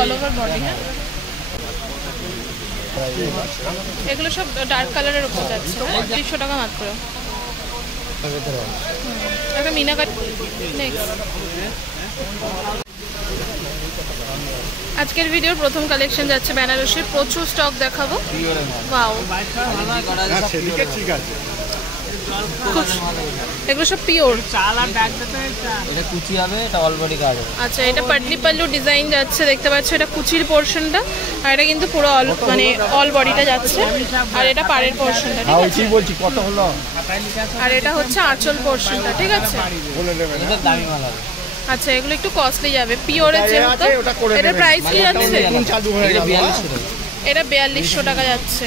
All over body. হ্যাঁ, এগুলো সব ডার্ক কালারের উপর যাচ্ছে। 300 টাকা মাত্র। একটা মিনাকাট। নেক্সট, আজকের ভিডিওর প্রথম কালেকশন যাচ্ছে বেনারসির। প্রচুর স্টক দেখাবো। ওয়াও, এগুলো সব পিওর। এটা কুচি হবে, এটা অল বডি কাজ হবে। আচ্ছা, এটা পাটলি পাল্লু ডিজাইন যাচ্ছে, দেখতে পাচ্ছ। এটা কুচির পোরশনটা, আর এটা কিন্তু পুরো অল মানে অল বডিটা যাচ্ছে। আর এটা পাড়ের পোরশনটা, ঠিক আছে? বলছি কত হলো? আর এটা হচ্ছে আঁচল পোরশনটা, ঠিক আছে? এটা দামি মাল হবে। আচ্ছা, এগুলো একটু কস্টলি যাবে, পিওরের যেহেতু। এটার প্রাইস কি যাচ্ছে? এটা 4200 টাকা যাচ্ছে।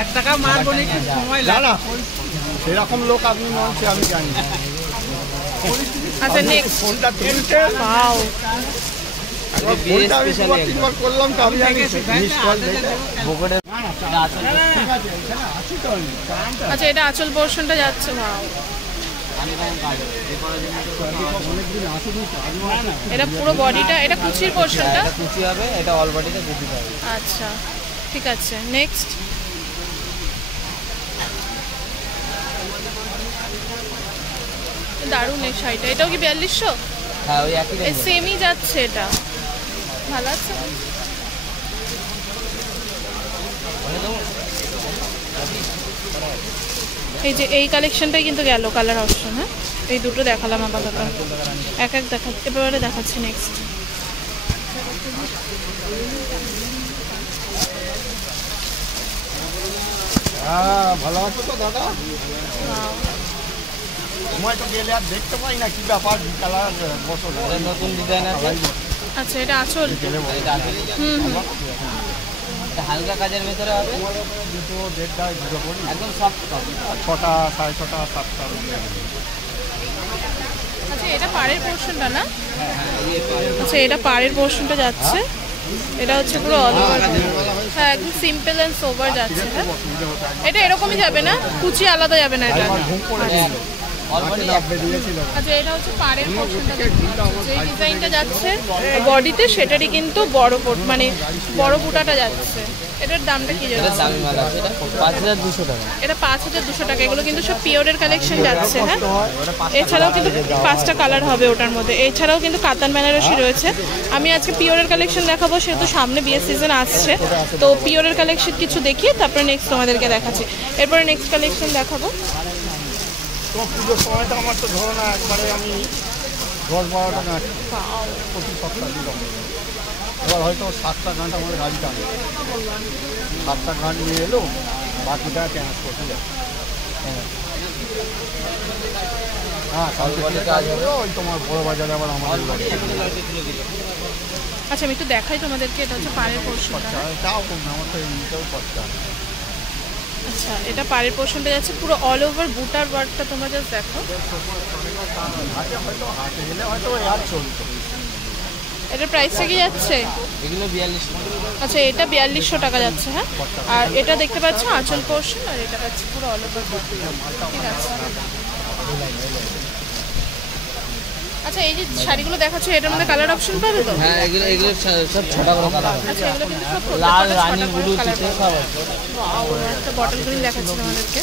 1 টাকা মারবো নাকি সময় লাগা সেরকম লোক আপনি ননছে আমি জানি। আচ্ছা, নেক্সট, ফোনটা তুলতে ওয়াও, ফোনটা আমি 2-3 করলাম তো আমি জানি মিস কল দিতে বগড়ে। আচ্ছা, এটা আঁচল পোরশনটা যাচ্ছে। ওয়াও, এটা পুরো বডিটা, এটা কুচির পোরশনটা কুচি হবে, এটা অল বডিতে কুচি হবে। আচ্ছা, ঠিক আছে। নেক্সট, দারুণ এই শাড়িটা। এটাও কি 4200? হ্যাঁ, ওই একই রেঞ্জ। সেমই যাচ্ছে। এটা ভালো আছে। এই যে এই কালেকশনটাই কিন্তু গেল কালার অপশন। হ্যাঁ, এই দুটো দেখালাম আপাতত, এক এক এবারে দেখাচ্ছি। নেক্সট, ভালো আছো তো দাদা? সময় তো গেলে আর দেখতে পাই না কি ব্যাপার। কালার বসো, নতুন ডিজাইন আছে। আচ্ছা, এটা আঁচল। হালকা কাজের ভিতরে হবে। দুটো 1.5 দুটো করি একদম সফট। 6টা 6:30 7টা। আচ্ছা, এটা পাড়ের পোরশনটা না? আচ্ছা, এটা পাড়ের পোরশনটা যাচ্ছে। এটা হচ্ছে পুরো অল ওভার। হ্যাঁ, একদম সিম্পল এন্ড সোবার যাচ্ছে। হ্যাঁ, এটা এরকমই যাবে না, কুচি আলাদা যাবে না এটা। আচ্ছা, এটা হচ্ছে পাড়ের পোরশনটা। যে ডিজাইনটা যাচ্ছে বডিতে সেটারই কিন্তু মানে বড় বুটাটা যাচ্ছে। এটার দামটা কি যাচ্ছে? দামি মাল আছে, এটা 5200 টাকা। এটা 5200 টাকা। এগুলো কিন্তু সব পিওরের কালেকশন যাচ্ছে। হ্যাঁ, এছাড়াও কিন্তু 5টা কালার হবে ওটার মধ্যে। এছাড়াও কিন্তু কাতান বেনারসি রয়েছে। আমি আজকে পিওরের কালেকশন দেখাবো, সেহেতু সামনে বিয়ের সিজন আসছে, তো পিওরের কালেকশন কিছু দেখিয়ে তারপরে নেক্সট তোমাদেরকে দেখাচ্ছি। এরপরে নেক্সট কালেকশন দেখাবো। তো পুজোর সময়টা আমার তো ধরো না, একবারে আমি 10-12টা গাঁট প্রতি সপ্তাহ দিলাম। এবার হয়তো 7টা গাঁট আমার গাড়ি টানে, 7টা গাঁট নিয়ে এলো, বাকিটা ক্যান্স করতে যায়। হ্যাঁ, কালকে কাজ হবে ওই তোমার বড় বাজারে আবার আমাদের। আচ্ছা, আমি একটু দেখাই তোমাদেরকে। এটা হচ্ছে পাড়ের পোরশনটা। তাও কম না, আমার তো এমনিতেও খরচা। আচ্ছা, এটা পাড়ের পোরশনটা যাচ্ছে পুরো অল ওভার বুটার ওয়ার্কটা। তোমরা জাস্ট দেখো। এটার প্রাইসটা কি যাচ্ছে? এগুলো 4200। আচ্ছা, এটা 4200 টাকা যাচ্ছে। হ্যাঁ, আর এটা দেখতে পাচ্ছ আঁচল পোরশন, আর এটা পাচ্ছি পুরো অল ওভার। ঠিক আছে। আচ্ছা, এই যে শাড়িগুলো দেখাচ্ছ এটার মধ্যে কালার অপশন পাবে তো? হ্যাঁ, এগুলো সব 6টা করে কালার আছে। আচ্ছা, এগুলো কিন্তু সব লাল, রানী, ব্লু, চিতে সব আছে। ওয়াও, একটা বটল গ্রিন দেখাচ্ছি তোমাদেরকে।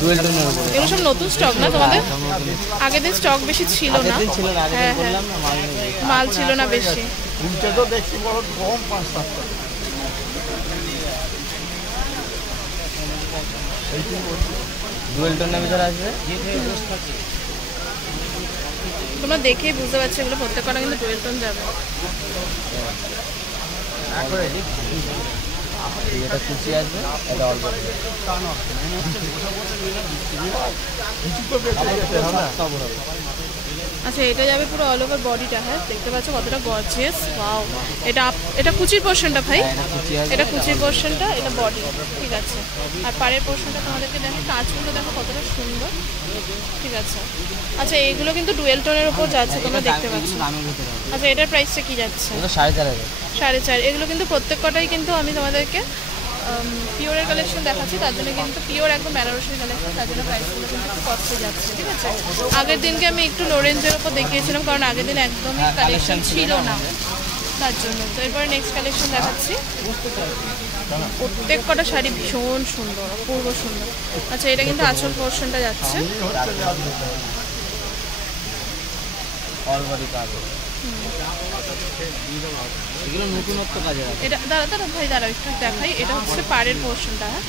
ডুয়েল টোনের উপরে। এগুলো সব নতুন স্টক না তোমাদের? আগের দিন স্টক বেশি ছিল না। হ্যাঁ, বললাম না মাল ছিল না বেশি। উল্টে তো দেখছি বড় কম 5-7টা। ডুয়েল টোনের ভিতরে আসবে। তোমরা দেখেই বুঝতে পারছো এগুলো প্রত্যেকটা কিন্তু ডুয়েল টোন যাবে। এটা কুচি আসবে, এটা অল্প। আচ্ছা, এটা যাবে পুরো অল ওভার বডিটা। হ্যাঁ, দেখতে পাচ্ছ কতটা গর্জিয়াস। ওয়াও, এটা কুচির পোরশনটা ভাই। এটা কুচির পোরশনটা, এটা বডি। ঠিক আছে। আর পাড়ের পোরশনটা তোমাদেরকে দেখো, কাজগুলো দেখো কতটা সুন্দর। ঠিক আছে। আচ্ছা, এইগুলো কিন্তু ডুয়েল টোনের উপর যাচ্ছে, তোমরা দেখতে পাচ্ছ। আচ্ছা, এটার প্রাইসটা কি যাচ্ছে? 4500। 4.5। এগুলো কিন্তু প্রত্যেকটাই কিন্তু আমি তোমাদেরকে পিওরের কালেকশন দেখাচ্ছি, তার জন্য কিন্তু পিওর একদম বেনারসির কালেকশন, তার জন্য প্রাইসগুলো কিন্তু একটু কস্টলি যাচ্ছে, ঠিক আছে। আগের দিনকে আমি একটু লো রেঞ্জের ওপর দেখিয়েছিলাম, কারণ আগের দিন একদমই কালেকশন ছিল না, তার জন্য। তো এরপরে নেক্সট কালেকশন দেখাচ্ছি। প্রত্যেক কটা শাড়ি ভীষণ সুন্দর, অপূর্ব সুন্দর। আচ্ছা, এটা কিন্তু আঁচল পোর্শনটা যাচ্ছে। এগুলো নতুনত্ব কাজে লাগে। এটা দাঁড়া দাঁড়া ভাই, দাঁড়া একটু দেখাই। এটা হচ্ছে পাড়ের পোর্শনটা, হ্যাঁ,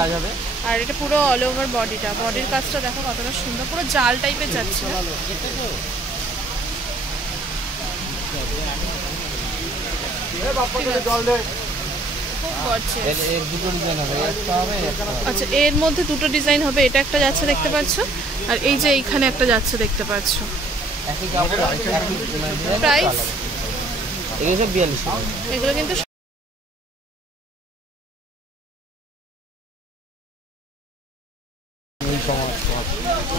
কাজ হবে। আর এটা পুরো অল ওভার বডিটা, বডির কাজটা দেখো কতটা সুন্দর, পুরো জাল টাইপের যাচ্ছে। খুব গর্জিয়াস। আচ্ছা, এর মধ্যে দুটো ডিজাইন হবে, এটা একটা যাচ্ছে দেখতে পাচ্ছ, আর এই যে এইখানে একটা যাচ্ছে দেখতে পাচ্ছ। প্রাইস এগুলো কিন্তু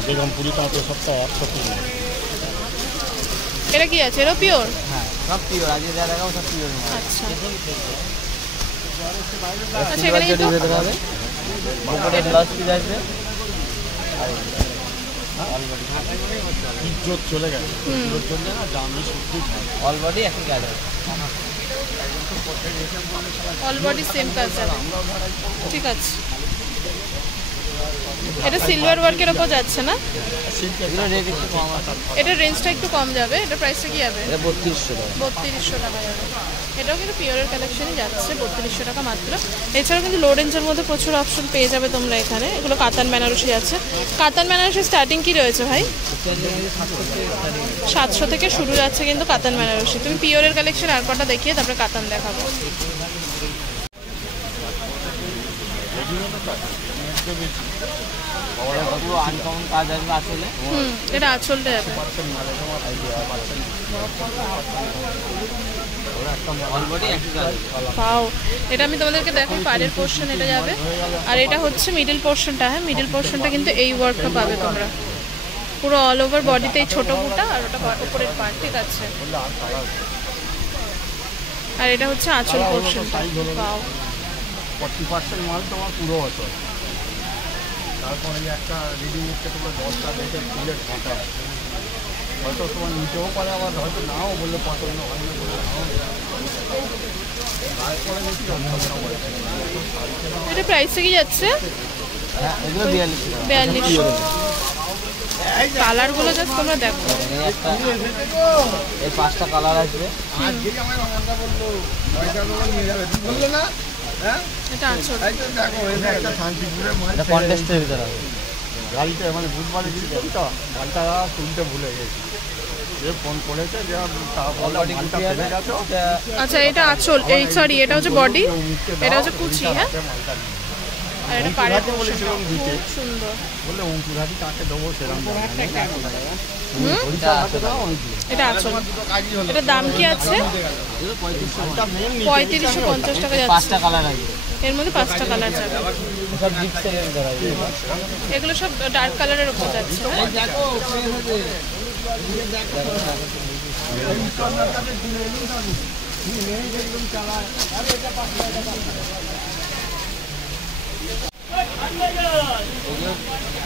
বেগমপুরি তাঁতে সপ্তাহে 103। এটা কি আছে? এটা পিওর? হ্যাঁ, সব পিওর। আজকে যা দেখাবো সব পিওর। আচ্ছা আচ্ছা, এখানে কিন্তু উপরে ব্লাউজ পিস আসবে, ইজ্জত চলে গেছে, ইজ্জত চলে না, দামি সত্যি অল বডি একই কাজ হবে। অল বডি সেম কাজ যাবে, ঠিক আছে। এটা সিলভার ওয়ার্কের ওপর যাচ্ছে না? এগুলো রেট একটু কম আছে। এটা রেঞ্জটা একটু কম যাবে। এটা প্রাইসটা কি যাবে? এটা 3200 টাকা। 3200 টাকা যাবে। এটাও কিন্তু পিওরের কালেকশনই যাচ্ছে, 3200 টাকা মাত্র। এছাড়াও কিন্তু লো রেঞ্জের মধ্যে প্রচুর অপশন পেয়ে যাবে তোমরা এখানে। এগুলো কাতান বেনারসি আছে। কাতান বেনারসি স্টার্টিং কি রয়েছে ভাই? 700 থেকে শুরু যাচ্ছে কিন্তু কাতান বেনারসি। তুমি পিওরের কালেকশন আর কটা দেখিয়ে তারপরে কাতান দেখাবো। আনকমন কাজ আসবে আসলে। এটা আঁচলটা যাবে। পাও, এটা আমি তোমাদেরকে দেখাই। পাড়ের পোর্শন এটা যাবে, আর এটা হচ্ছে মিডল পোর্শনটা। হ্যাঁ, মিডল পোর্শনটা কিন্তু এই ওয়ার্কটা পাবে তোমরা, পুরো অল ওভার বডিতে এই ছোটো বুটা, আর ওটা উপরের পার্ট, ঠিক আছে। আর এটা হচ্ছে আঁচল পোর্শনটা। পাও 40% মাল তোমার পুরো হতো। তারপরে একটা রেডিমেডকে তোমার 10টা দেখে ফুলের ফাঁকা, হয়তো তোমার নিতেও পারে, আবার হয়তো নাও বললে পছন্দ হয় না, বলে নাও। তারপরে দেখি এটা প্রাইসটা কি যাচ্ছে? হ্যাঁ, এগুলো 4200। কালারগুলো জাস্ট তোমরা দেখো। এই 5টা কালার আসবে। এটা আঁচল। এটা কন্টেস্টের ভিতরে হবে। গাড়িটা মানে বুধবারে দিয়েছি তো, গাড়িটা তুলতে ভুলে গেছি। যে ফোন করেছে যে মালটা ফেলে গেছে। আচ্ছা, এটা আঁচল, এই সরি এটা হচ্ছে বডি, এটা হচ্ছে কুচি। হ্যাঁ, আর এটা পাড়ের পোর্শনটা খুব সুন্দর। বললে অঙ্কুরহাটি কাকে দেবো সেরকম। এটা আঁচল। এটার দাম কি আছে? 3550 টাকা যাচ্ছে। 5টা কালার আসবে। এর মধ্যে 5টা কালার যাবে। সব ডিপ সেলের ভিতরে হবে। এগুলো সব ডার্ক কালারের উপর যাচ্ছে।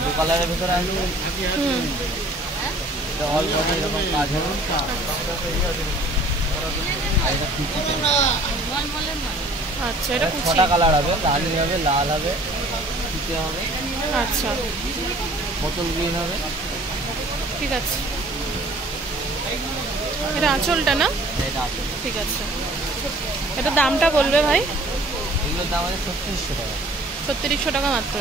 দু কালারের ভিতরে আসবে। অল বডি এরকম কাজ হবে। আচ্ছা, এটা কুচি। 6টা কালার হবে, লালি হবে, লাল হবে, কুচি হবে, আচ্ছা বোতল গ্রিন হবে, ঠিক আছে। এটা আঁচলটা না? এটা আছে। ঠিক আছে, এটা দামটা বলবে ভাই? এগুলোর দাম আছে 3600 টাকা। 3600 টাকা মাত্র।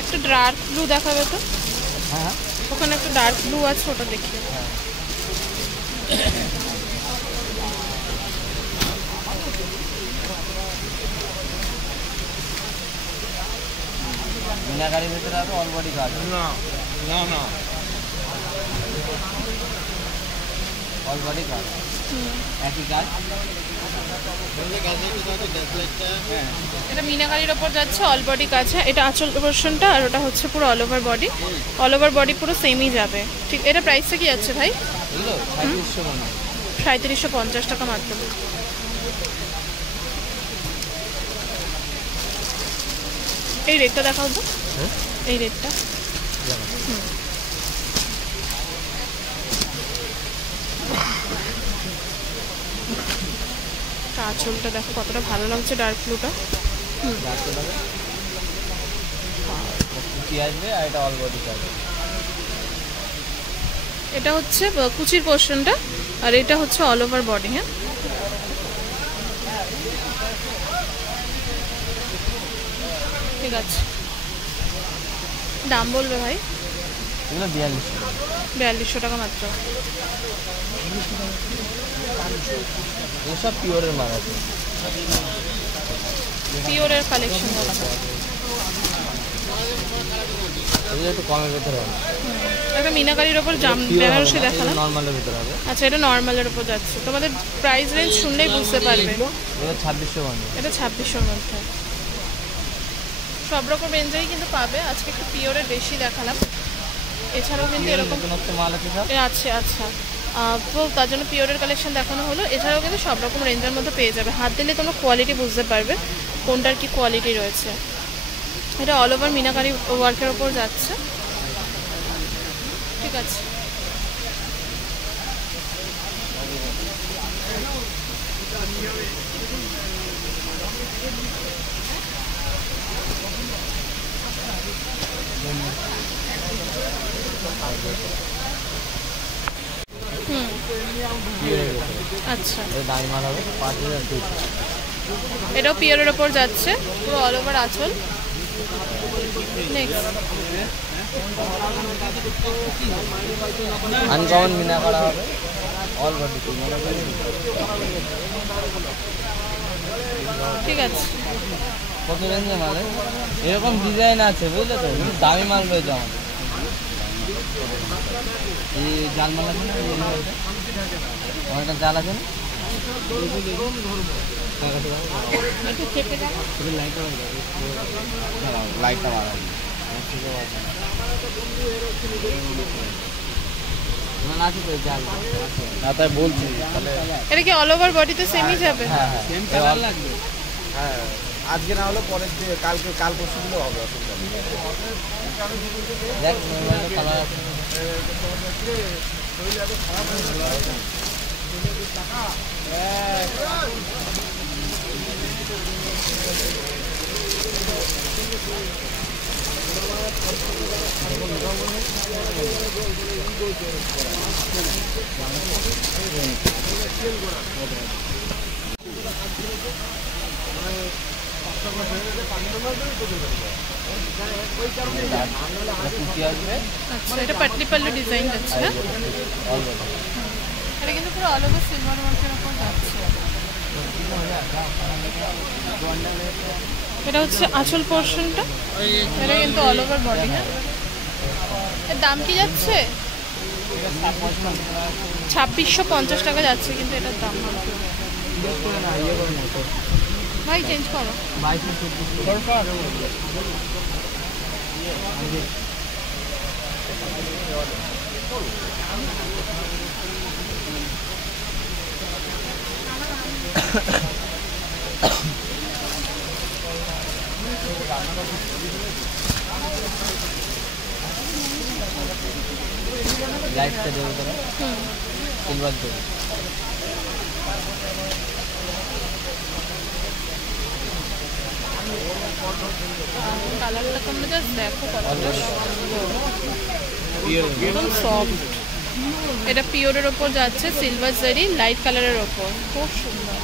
একটা ডার্ক ব্লু দেখাবে তো? হ্যাঁ, ওখানে একটা ডার্ক ব্লু আছে, ওটা দেখি। মিনাকারির ভিতরে হবে, অল বডি কাজ। না না না, অল বডি কাজ, একই কাজ। এটা মিনাকারির ওপর যাচ্ছে, অল বডি কাজ। এটা আঁচল পোর্শনটা, আর ওটা হচ্ছে পুরো all over body. All over body পুরো সেমই যাবে। ঠিক, এটা প্রাইসটা কি যাচ্ছে ভাই? এগুলো 3750। 3750 টাকা মাত্র। এই রেটটা দেখাও তো, এই রেটটা। আঁচলটা দেখো কতটা ভালো লাগছে, ডার্ক ব্লুটা। কুচি আসবে, আর এটা অল বডি কাজ। এটা হচ্ছে কুচির পোর্শনটা, আর এটা হচ্ছে অল ওভার বডি। হ্যাঁ, ঠিক আছে। দাম বলবে ভাই? এগুলো 4200 টাকা মাত্র। এসব পিওরের মাল আছে, পিওরের কালেকশন আছে। এগুলো একটু কমের ভিতরে হবে। একটা মিনাকারির ওপর বেনারসি দেখালাম। নর্মালের ভিতরে হবে। আচ্ছা, এটা নর্মালের ওপর যাচ্ছে। তোমাদের প্রাইস রেঞ্জ শুনলেই বুঝতে পারবে। এটা 2650। এটা 2600-র মধ্যে। সব রকম রেঞ্জেই কিন্তু পাবে। আজকে একটু পিওরের বেশি দেখালাম, এছাড়াও কিন্তু এরকম মাল আছে সব। আছে। আচ্ছা, তো তার জন্য পিওরের কালেকশন দেখানো হলো। এছাড়াও কিন্তু সব রকম রেঞ্জের মধ্যে পেয়ে যাবে। হাত দিলে তোমরা কোয়ালিটি বুঝতে পারবে কোনটার কি কোয়ালিটি রয়েছে। এটা অল ওভার মিনাকারি ওয়ার্কের ওপর যাচ্ছে। ঠিক আছে। আচ্ছা, দামি মাল হবে 5200। এটাও পিওরের ওপর যাচ্ছে, পুরো অল ওভার আঁচল। নেক্সট আনকমন মিনা করা হবে, অল বডি। ঠিক আছে। কত রেঞ্জের মাল? এরকম ডিজাইন আছে, বুঝলে তো, দামি মাল রয়েছে আমাদের। এই জাল মাল আছে না, আমার একটা জাল আছে না, লাইটটা বাড়াবো। আছে তো জাল, না তাই বলছি। এটা কি অল ওভার বডিতে সেমই যাবে? হ্যাঁ হ্যাঁ, লাগবে। হ্যাঁ, আজকে না হলে পরের দিন, কাল পরশু দিলে হবে, অসুবিধা নেই। দেখ কালার আছে। আচ্ছা, এটা পাটলি পাল্লু ডিজাইন যাচ্ছে। হ্যাঁ, এটা কিন্তু পুরো অল ওভার সিলভার ওয়ার্কের উপর যাচ্ছে। এটা হচ্ছে আঁচল পোর্শনটা, এটা কিন্তু অল ওভার বডি। হ্যাঁ, এর দাম কি যাচ্ছে? 2650 টাকা যাচ্ছে, কিন্তু এটার দাম ভাই চেঞ্জ করো। লাইটটা দেবো তোরা, সিলভার দেবো। কালারটা তোমরা জাস্ট দেখো কতটা একদম সফট। এটা পিওরের ওপর যাচ্ছে, সিলভার জারি লাইট কালারের ওপর, খুব সুন্দর।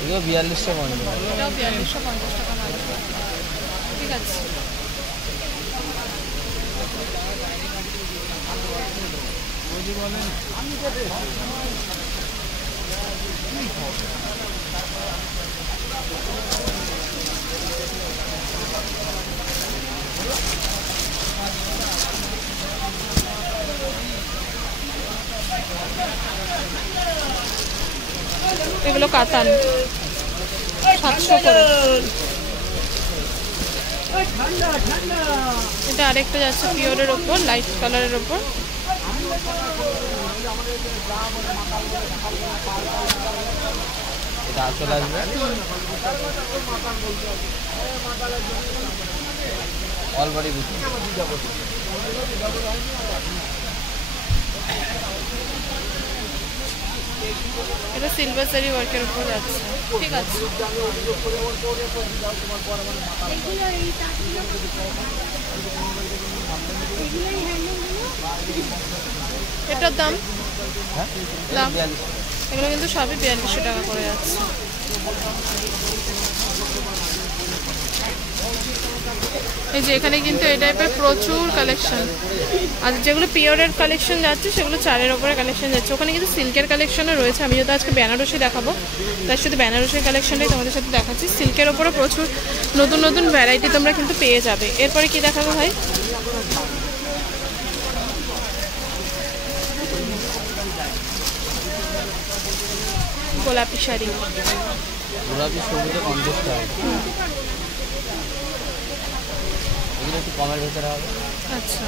এগুলো 4250। এটাও 4250 টাকা মাত্র। ঠিক আছে। এগুলো কাতান 700 করে। এটা আরেকটা যাচ্ছে পিওরের ওপর, লাইট কালারের ওপর। এটা আসল আসবে অল বডি বুঝি। এটা সিলভার সারি ওয়ার্কের উপর যাচ্ছে। ঠিক আছে, এটার দাম দাম এগুলো কিন্তু সবই 4200 টাকা করে যাচ্ছে। এই যে এখানে কিন্তু এই টাইপের প্রচুর কালেকশন, আর যেগুলো পিওরের কালেকশন যাচ্ছে সেগুলো 4-এর ওপরে কালেকশন যাচ্ছে। ওখানে কিন্তু সিল্কের কালেকশনও রয়েছে। আমি যেহেতু আজকে বেনারসি দেখাবো, তার সাথে বেনারসির কালেকশনটাই তোমাদের সাথে দেখাচ্ছি। সিল্কের ওপরে প্রচুর নতুন নতুন ভ্যারাইটি তোমরা কিন্তু পেয়ে যাবে। এরপরে কি দেখাবো ভাই? গোলাপি শাড়ি, গোলাপি সবুজে কন্ট্রাস্ট হবে, এগুলো একটু কমের ভেতরে হবে। আচ্ছা,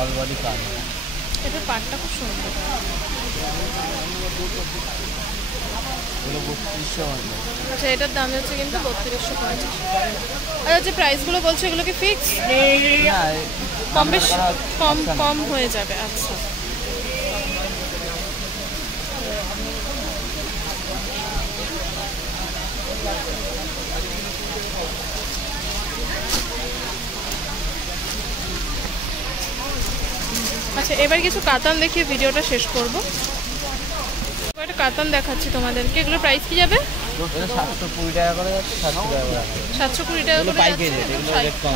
অল বডি কাজ, এটার পাটটা খুব সুন্দর। এগুলো 3200 মতো। আচ্ছা, এটার দাম হচ্ছে কিন্তু 3250। আর যে প্রাইসগুলো বলছো এগুলো কি ফিক্স? না, কম বেশি কম হয়ে যাবে। আচ্ছা, আচ্ছা এবার কিছু কাতান দেখিয়ে ভিডিওটা শেষ করব। একটা কাতান দেখাচ্ছি তোমাদেরকে। এগুলোর প্রাইস কি যাবে? এটা 720 টাকা করে যাচ্ছে, 700 টাকা করে। 720 টাকা করে পাইকারি রেট, এগুলো রেট কম।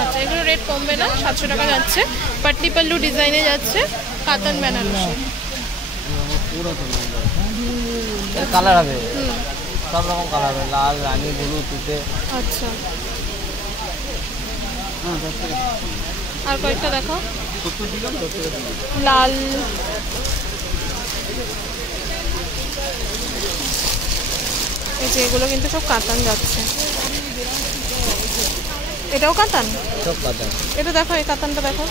আচ্ছা, এগুলো রেট কমবে না, 700 টাকা যাচ্ছে। পাটলি পাল্লু ডিজাইনে যাচ্ছে, কাতান বেনারসি। এর কালার হবে সব রকম কালার হবে, লাল, রানী, ব্লু, তুতে। আচ্ছা, আর কয়েকটা দেখো। লাল, এই যে এগুলো কিন্তু সব কাতান যাচ্ছে। এটাও কাতান, সব কাতান। এটা দেখো, এই কাতানটা দেখো।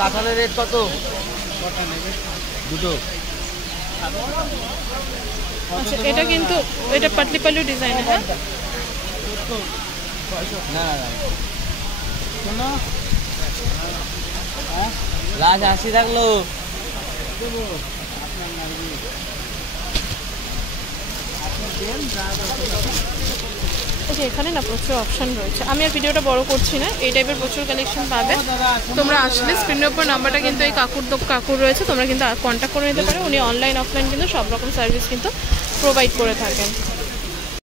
কাতানের রেট কত? দুটো। আচ্ছা, এটা কিন্তু এটা পাটলি পাল্লু ডিজাইনের। হ্যাঁ, না না লাশ 80 থাকলো। এই যে এখানে না প্রচুর অপশন রয়েছে। আমি আর ভিডিওটা বড় করছি না, এই টাইপের প্রচুর কালেকশন পাবে তোমরা আসলে। স্ক্রিনের উপর নাম্বারটা কিন্তু এই কাকুর রয়েছে, তোমরা কিন্তু কন্ট্যাক্ট করে নিতে পারো। উনি অনলাইন অফলাইন কিন্তু সব রকম সার্ভিস কিন্তু প্রোভাইড করে থাকেন।